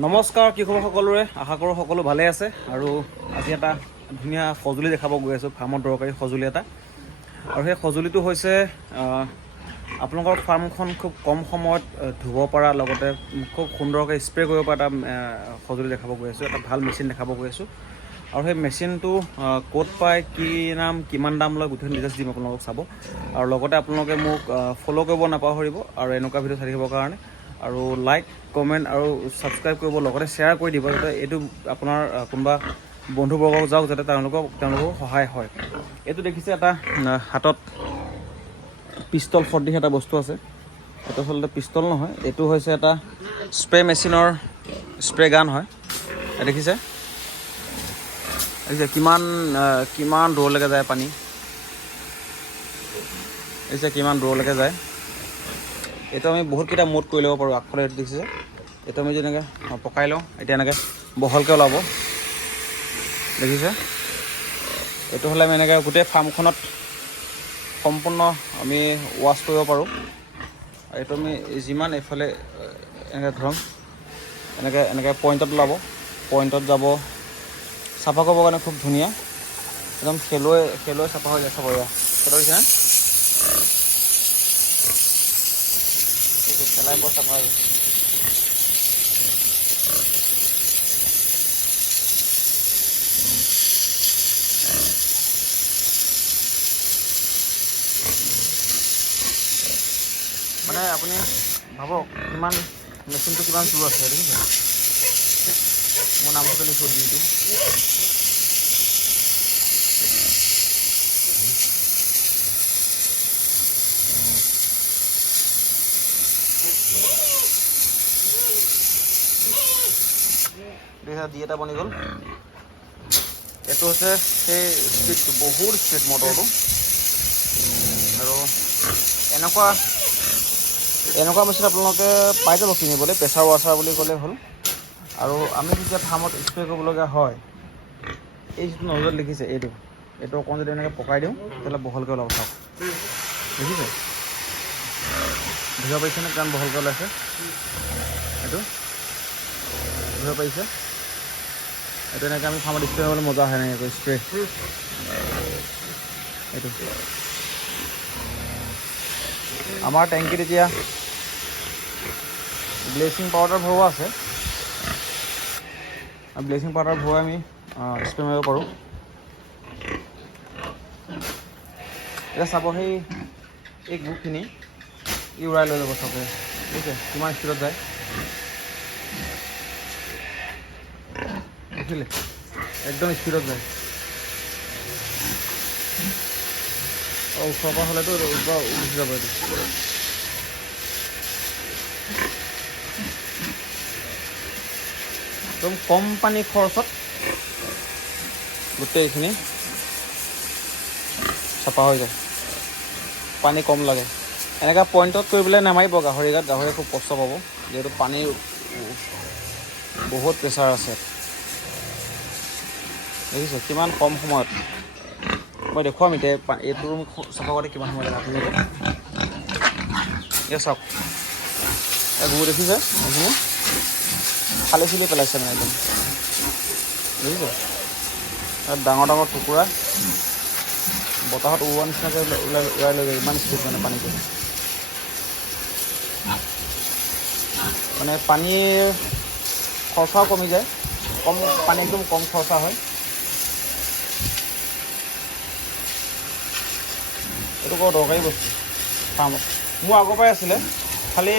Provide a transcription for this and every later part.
নমস্কাৰ কি খবৰ সকলোৰে আশা কৰোঁ সকলো ভালে আছে আৰু আজি এটা ধুনীয়া সঁজুলি দেখাব গৈ আছোঁ ফাৰ্মত দৰকাৰী সঁজুলি এটা আৰু সেই সঁজুলিটো হৈছে আপোনালোকৰ ফাৰ্মখন খুব কম সময়ত ধুব পৰা লগতে খুব সুন্দৰকৈ স্প্ৰে কৰিব পৰা এটা সঁজুলি দেখাব গৈ আছোঁ এটা ভাল মেচিন দেখাব গৈ আছোঁ আৰু সেই মেচিনটো ক'ত পায় কি নাম কিমান দাম লয় গোটেই ডিটেইলছ দিম আপোনালোকক চাব আৰু লগতে আপোনালোকে মোক ফ'ল' কৰিব নাপাহৰিব আৰু এনেকুৱা ভিডিঅ' চাই থাকিবৰ কাৰণে আৰু লাইক কমেণ্ট আৰু ছাবস্ক্ৰাইব কৰিব লগতে শ্বেয়াৰ কৰি দিব যাতে এইটো আপোনাৰ কোনোবা বন্ধুবৰ্গক যাওক যাতে তেওঁলোকৰ সহায় হয়। এইটো দেখিছে এটা হাতত পিষ্টল সদৃশ এটা বস্তু আছে। এইটো আচলতে পিষ্টল নহয়, এইটো হৈছে এটা স্প্ৰে মেচিনৰ স্প্ৰে গান হয়। দেখিছে কিমান দূৰলৈকে যায় পানী, দেখিছে কিমান দূৰলৈকে যায়। এইটো আমি বহুতকেইটা মোড কৰি ল'ব পাৰোঁ। আগফালে এইটো দেখিছে, এইটো আমি যেনেকৈ পকাই লওঁ এতিয়া এনেকৈ বহলকৈ ওলাব, দেখিছে। এইটো হ'লে আমি এনেকৈ গোটেই ফাৰ্মখনত সম্পূৰ্ণ আমি ৱাছ কৰিব পাৰোঁ। এইটো আমি যিমান এইফালে এনেকৈ ধৰক এনেকৈ পইণ্টত ওলাব, পইণ্টত যাব, চাফা কৰিবৰ কাৰণে খুব ধুনীয়া একদম খেলুৱৈ চাফা হৈ যায়। চাব এয়া সেইটো দেখিছেনে, খেলাই বৰ চাফা হৈ গৈছে। মানে আপুনি ভাবক কিমান মেচিনটো কিমান জোৰ আছে, দেখিছে। মোৰ নামটো লিখি দিটো দি এটা বনি গ'ল। এইটো হৈছে সেই স্পীডটো, বহুত স্পীড মটৰটো। আৰু এনেকুৱা মেচিন আপোনালোকে পাই যাব কিনিবলৈ, প্ৰেছাৰ ৱাশ্বাৰ বুলি ক'লে হ'ল। আৰু আমি যেতিয়া ফাৰ্মত স্প্ৰে কৰিবলগীয়া হয়, এই যিটো নজল দেখিছে এইটো অকণ যদি এনেকৈ পকাই দিওঁ তেতিয়াহ'লে বহলকৈ ওলাব। চাওক দেখিছে, ধৰিব পাৰিছেনে কিমান বহলকৈ ওলাইছে। এইটো ধৰিব পাৰিছে, এইটো এনেকৈ আমি ফাৰ্মত স্প্ৰে কৰিবলৈ মজা হয় এনেকৈ স্প্ৰে। এইটো আমাৰ টেংকিত এতিয়া ব্লিচিং পাউডাৰ ভৰোৱা আছে। ব্লিচিং পাউডাৰ ভৰাই আমি স্প্ৰে মাৰিব পাৰোঁ। এতিয়া চাব এই গুখিনি উৰাই লৈ ল'ব চাব, বুজিছে কিমান স্পীডত যায়। দেখিলে একদম স্পীডত যায়। ওচৰৰ পৰা হ'লেতো গুচি যাব এইটো। একদম কম পানী খৰচত গোটেইখিনি চাফা হৈ যায়, পানী কম লাগে। এনেকৈ পইণ্টত কৰি পেলাই নামাৰিব গাহৰি গাত, গাহৰি খুব কষ্ট পাব যিহেতু পানীৰ বহুত প্ৰেছাৰ আছে। দেখিছে কিমান কম সময়ত, মই দেখুৱাম এতিয়া এইটো ৰুম চাফা কৰোঁতে কিমান সময় লাগে আপোনালোকে। এই চাওক এই গৰু দেখিছে, এইখিনি ফালি পেলাইছে মানে একদম, দেখিছে। ডাঙৰ ডাঙৰ টুকুৰা বতাহত উৰুৱা নিচিনাকৈ উৰাই লৈ যায়, ইমান স্পীড মানে পানীটো। মানে পানীৰ খৰচাও কমি যায়, পানী একদম কম খৰচা হয়। এইটো বৰ দৰকাৰী বস্তু ফাৰ্মত। মোৰ আগৰ পৰাই আছিলে, খালি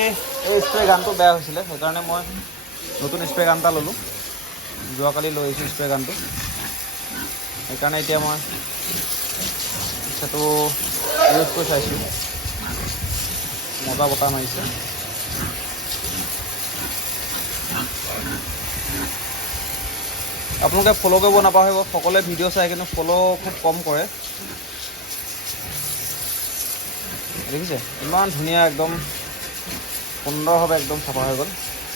এই স্প্ৰে গানটো বেয়া হৈছিলে, সেইকাৰণে মই নতুন স্প্ৰে গান এটা ল'লোঁ। যোৱাকালি লৈ আহিছোঁ স্প্ৰে গানটো, সেইকাৰণে এতিয়া মই সেইটো ইউজ কৰি চাইছোঁ, মজা বতাহ মাৰিছে। আপোনালোকে ফ'ল' কৰিব নাপাহৰিব। সকলোৱে ভিডিঅ' চাই কিন্তু ফ'ল' খুব কম কৰে, দেখিছে ইমান ধুনীয়া একদম সুন্দৰভাৱে একদম চাফা হৈ গ'ল।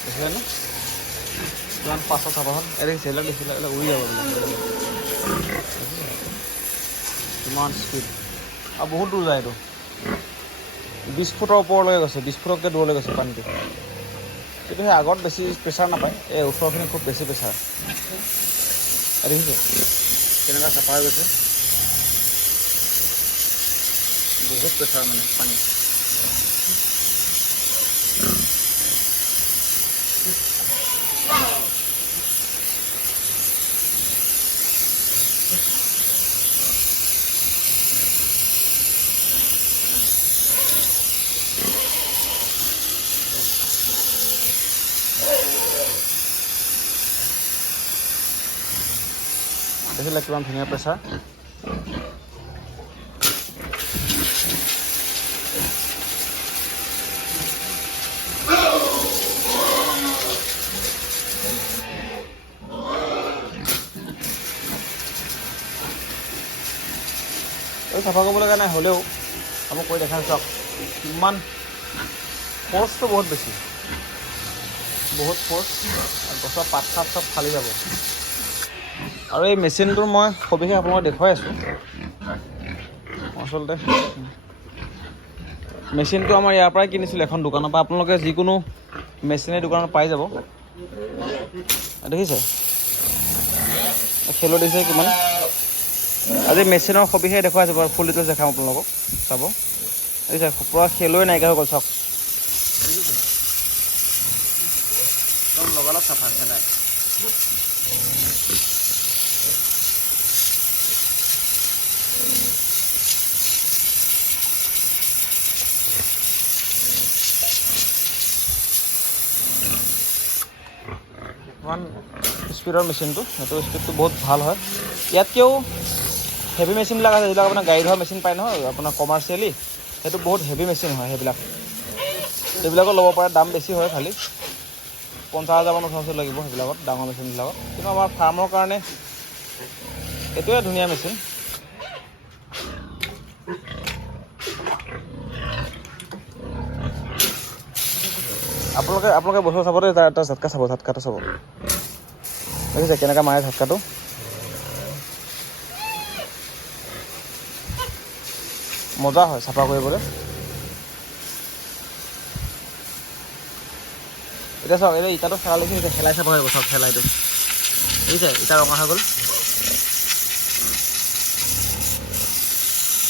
দেখিছেনে কিমান ফাষ্টত চাফা হ'ল। দেখিছে এইবিলাক দেখিছিলে এইবিলাক উৰি যাব কিমান স্পীড আৰু বহুত দূৰ যায়। এইটো 20 ফুটৰ ওপৰলৈকে গৈছে, 20 ফুটতকৈ দূৰলৈ গৈছে পানীটো। কিন্তু সেই আগত বেছি প্ৰেছাৰ নাপায়, এই ওচৰখিনি খুব বেছি প্ৰেছাৰ। দেখিছোঁ কেনেকুৱা চাফা হৈ গৈছে, বহুত প্ৰেছাৰ মানে পানী। দেখিলে কিমান ধুনীয়া প্ৰেছাৰ। এই চাফা কৰিব লগা নাই, হ'লেও আমাক কৈ দেখাই চাওক কিমান ফ'ৰ্চটো বহুত বেছি, বহুত ফ'ৰ্চ। গছৰ পাত চাত চব ফালি যাব। আৰু এই মেচিনটোৰ মই সবিশেষ আপোনালোকক দেখুৱাই আছোঁ। আচলতে মেচিনটো আমাৰ ইয়াৰ পৰাই কিনিছিলোঁ এখন দোকানৰ পৰা। আপোনালোকে যিকোনো মেচিনেৰী দোকানত পাই যাব। দেখিছে খেলো দিছে কিমান। আজি মেচিনৰ সবিশেষ দেখুৱাই আছোঁ বাৰু, ফুল ডিটেইলছ দেখাম আপোনালোকক, চাব। দেখিছে পূৰা খেলুৱৈ নাইকিয়া হৈ গ'ল চাওক, একদম লগালগ চাফা খেলাই। ইমান স্পীডৰ মেচিনটো, সেইটো স্পীডটো বহুত ভাল হয়। ইয়াতকৈও হেভি মেচিনবিলাক আছে, যিবিলাক আপোনাৰ গাড়ী ধোৱা মেচিন পায় নহয় আপোনাৰ কমাৰ্চিয়েলি, সেইটো বহুত হেভি মেচিন হয়। সেইবিলাকো ল'ব পাৰে, দাম বেছি হয়, খালি 50,000 মান ওচৰা ওচৰি লাগিব সেইবিলাকত, ডাঙৰ মেচিনবিলাকত। কিন্তু আমাৰ ফাৰ্মৰ কাৰণে এইটোৱে ধুনীয়া মেচিন। আপোনালোকে বস্তু চাব দেই, এটা ঝাটকা চাব, ঝাটকাটো চাব। দেখিছে কেনেকৈ মাৰে ঝাটকাটো। মজা হয় চাফা কৰিবলৈ। এতিয়া চাওক, এতিয়া ইটাটো খেলা লিখি এতিয়া খেলাই চাফা হৈ গ'ল, চাওক খেলাইটো দেখিছে, ইটা ৰঙা হৈ গ'ল।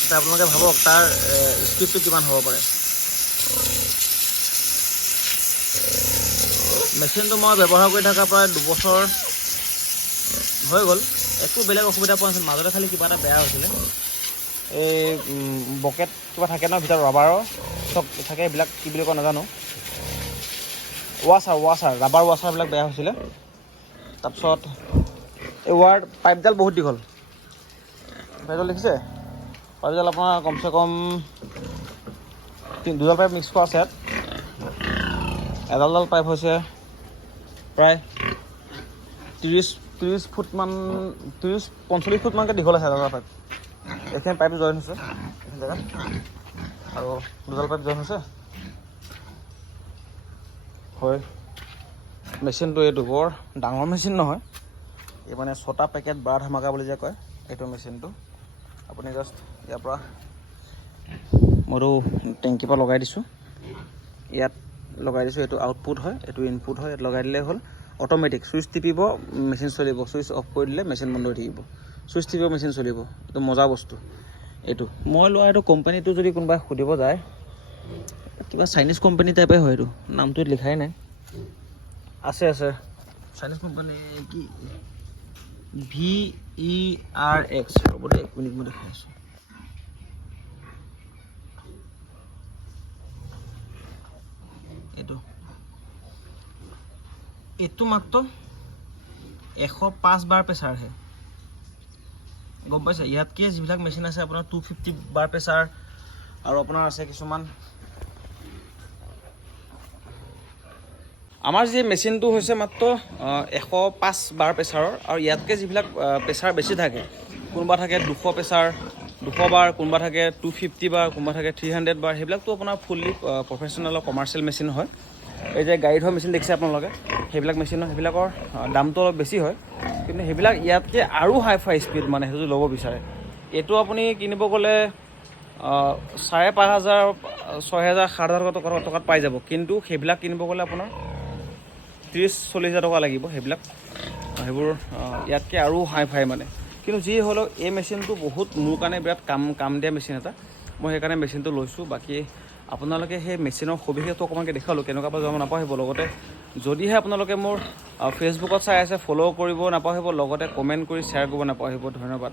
এতিয়া আপোনালোকে ভাবক তাৰ স্পীডটো কিমান হ'ব পাৰে। মেচিনটো মই ব্যৱহাৰ কৰি থকা প্ৰায় 2 বছৰ হৈ গ'ল। একো বেলেগ অসুবিধা পোৱা নাছিল। মাজতে খালি কিবা এটা বেয়া হৈছিলে, এই বকেট কিবা থাকে ন ভিতৰত, ৰাবাৰৰ চক থাকে, এইবিলাক কি বুলি কয় নাজানো, ৱাছাৰ ৰাবাৰ ৱাছাৰবিলাক বেয়া হৈছিলে। তাৰপিছত এই পাইপডাল বহুত দীঘল, পাইপডাল দেখিছে, পাইপডাল আপোনাৰ কমচে কম 2ডাল পাইপ মিক্স কৰা আছে ইয়াত। এডাল পাইপ হৈছে প্ৰায় 30 ফুটমান, 30-45 ফুটমানকৈ দীঘল আছে এডাল পাইপ। এইখিনি পাইপ জইন হৈছে এইখিনি জেগাত, আৰু 2ডাল পাইপ জইন হৈছে। হয়, মেচিনটো এইটো বৰ ডাঙৰ মেচিন নহয়, এই মানে 6টা পেকেট বাৰ ধামাকা বুলি যে কয়, এইটো মেচিনটো। আপুনি জাষ্ট ইয়াৰ পৰা মইতো টেংকিৰ পৰা লগাই দিছোঁ, ইয়াত লগাই দিছোঁ। এইটো আউটপুট হয়, এইটো ইনপুট হয়। ইয়াত লগাই দিলেই হ'ল, অট'মেটিক চুইচ টিপিব মেচিন চলিব, চুইচ অফ কৰি দিলে মেচিন বন্ধ হৈ থাকিব, চুইচ টিপিব মেচিন চলিব। এইটো মজা বস্তু। এইটো মই লোৱা এইটো কোম্পানীটো যদি কোনোবাই সুধিব যায়, কিবা চাইনিজ কোম্পানী টাইপে হয়, এইটো নামটো লিখাই নাই। আছে চাইনিজ কোম্পানী, কি VERX, ৰ'ব দেই 1 মিনিট মই দেখাই আছোঁ। এইটো মাত্ৰ 105 বাৰ প্ৰেছাৰহে, গম পাইছে। ইয়াতকৈ যিবিলাক মেচিন আছে আপোনাৰ 250 বাৰ প্ৰেছাৰ, আৰু আপোনাৰ আছে কিছুমান। আমাৰ যি মেচিনটো হৈছে মাত্ৰ 105 বাৰ প্ৰেছাৰৰ, আৰু ইয়াতকৈ যিবিলাক প্ৰেছাৰ বেছি থাকে, কোনোবা থাকে 200 প্ৰেছাৰ 200 বাৰ, কোনোবা থাকে 250 বাৰ, কোনোবা থাকে 300 বাৰ, সেইবিলাকতো আপোনাৰ ফুল্লি প্ৰফেশ্যনেল কমাৰ্চিয়েল মেচিন হয়। এই যে গাড়ী ধোৱা মেচিন দেখিছে আপোনালোকে, সেইবিলাকৰ দামটো অলপ বেছি হয়, কিন্তু সেইবিলাক ইয়াতকৈ আৰু হাই ফাই স্পীড, মানে সেইটো ল'ব বিচাৰে। এইটো আপুনি কিনিব গ'লে 5,500, 6,000, 7,000 টকাত পাই যাব। কিন্তু সেইবিলাক কিনিব গ'লে আপোনাৰ 30-40 হাজাৰ টকা লাগিব সেইবিলাক। সেইবোৰ ইয়াতকৈ আৰু হাই ফাই মানে। কিন্তু যি হ'লেও এই মেচিনটো বহুত মোৰ কাৰণে বিৰাট কাম দিয়া মেচিন এটা। মই সেইকাৰণে মেচিনটো লৈছোঁ। বাকী আপোনালোকে সেই মেচিনৰ সবিশেষটো অকণমানকৈ দেখালোঁ, কেনেকুৱা পাই যাব নাপাহৰিব। লগতে যদিহে আপোনালোকে মোৰ ফেচবুকত চাই আছে, ফ'ল' কৰিব নাপাহৰিব, লগতে কমেণ্ট কৰি শ্বেয়াৰ কৰিব নাপাহৰিব। ধন্যবাদ।